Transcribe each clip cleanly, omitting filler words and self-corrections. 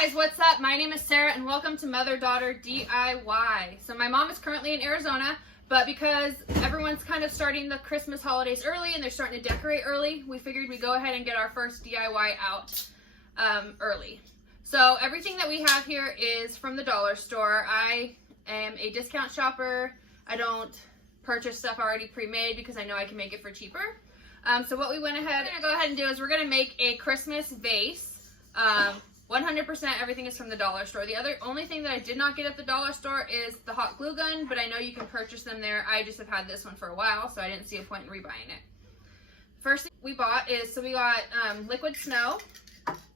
Guys, what's up? My name is Sarah and welcome to Mother-Daughter DIY. So my mom is currently in Arizona, but because everyone's kind of starting the Christmas holidays early and they're starting to decorate early, we figured we'd go ahead and get our first DIY out early. So everything that we have here is from the dollar store. I am a discount shopper. I don't purchase stuff already pre-made because I know I can make it for cheaper. So what we went ahead and do is we're going to make a Christmas vase. 100% everything is from the dollar store. The only thing that I did not get at the dollar store is the hot glue gun, but I know you can purchase them there. I just have had this one for a while, so I didn't see a point in rebuying it. First thing we bought is, we got liquid snow,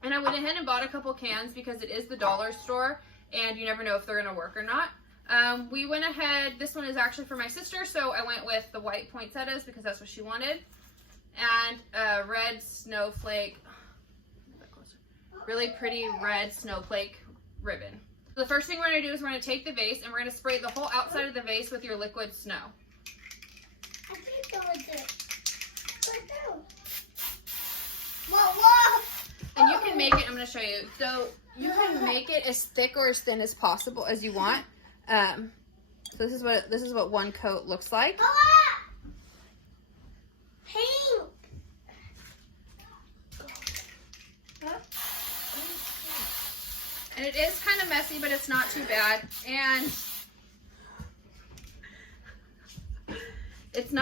and I went ahead and bought a couple cans because it is the dollar store, and you never know if they're going to work or not. We went ahead, this one is actually for my sister, so I went with the white poinsettias because that's what she wanted, and a red snowflake, really pretty red snowflake ribbon. So the first thing we're going to do is we're going to take the vase and we're going to spray the whole outside of the vase with your liquid snow. I think that was it. Whoa. And you can make it, I'm going to show you. So you can make it as thick or as thin as possible as you want. So this is what one coat looks like. Pink. And it is kind of messy, but it's not too bad. And it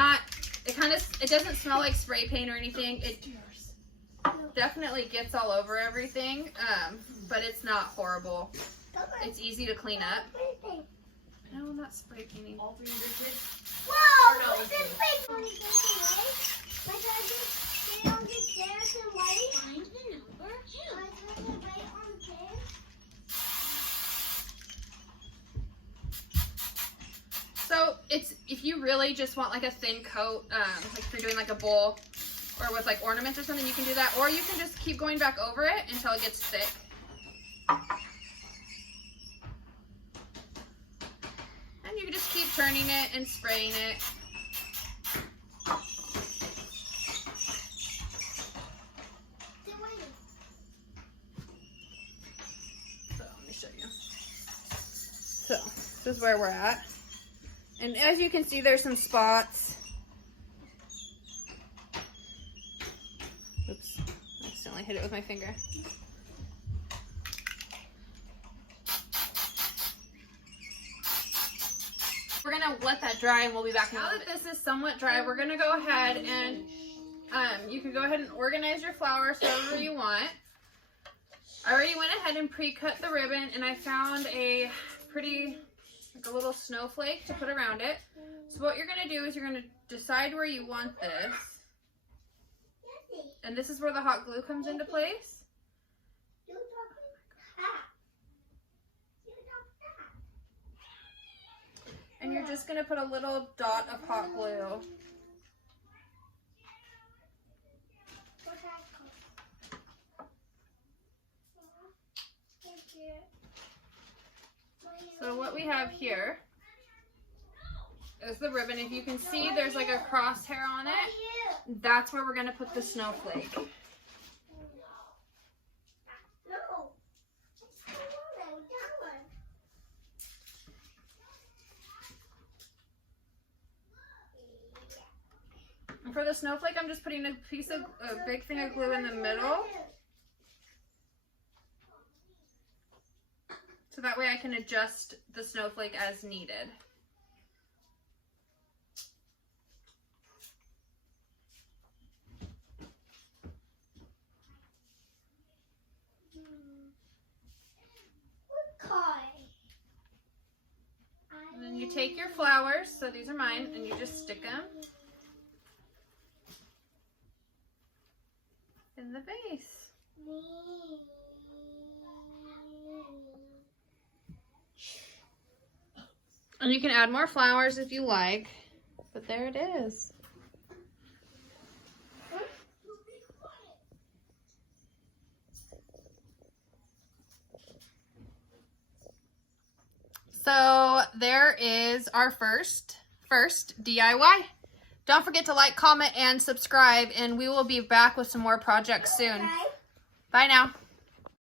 doesn't smell like spray paint or anything. It definitely gets all over everything, but it's not horrible. It's easy to clean up. No, I'm not spray painting. All three of your kids? Whoa! What's this place? My cousin, they don't get theirs in white. Find the number 2. My cousin, right on there. So if you really just want like a thin coat, like if you're doing like a bowl or with like ornaments or something, you can do that. Or you can just keep going back over it until it gets thick. And you can just keep turning it and spraying it. So let me show you. So this is where we're at. And as you can see, there's some spots. Oops, I accidentally hit it with my finger. We're gonna let that dry and we'll be back. Now that this is somewhat dry, we're gonna go ahead and you can go ahead and organize your flowers however you want. I already went ahead and pre-cut the ribbon and I found a pretty, like a little snowflake to put around it. So what you're going to do is you're going to decide where you want this. And this is where the hot glue comes into place. And you're just going to put a little dot of hot glue. So what we have here is the ribbon. If you can see, there's like a crosshair on it. That's where we're going to put the snowflake. And for the snowflake, I'm just putting a big thing of glue in the middle. So that way I can adjust the snowflake as needed. And then you take your flowers, so these are mine, and you just stick them in the vase. And you can add more flowers if you like, but there it is. So there is our first DIY. Don't forget to like, comment, and subscribe, and we will be back with some more projects soon. Bye now.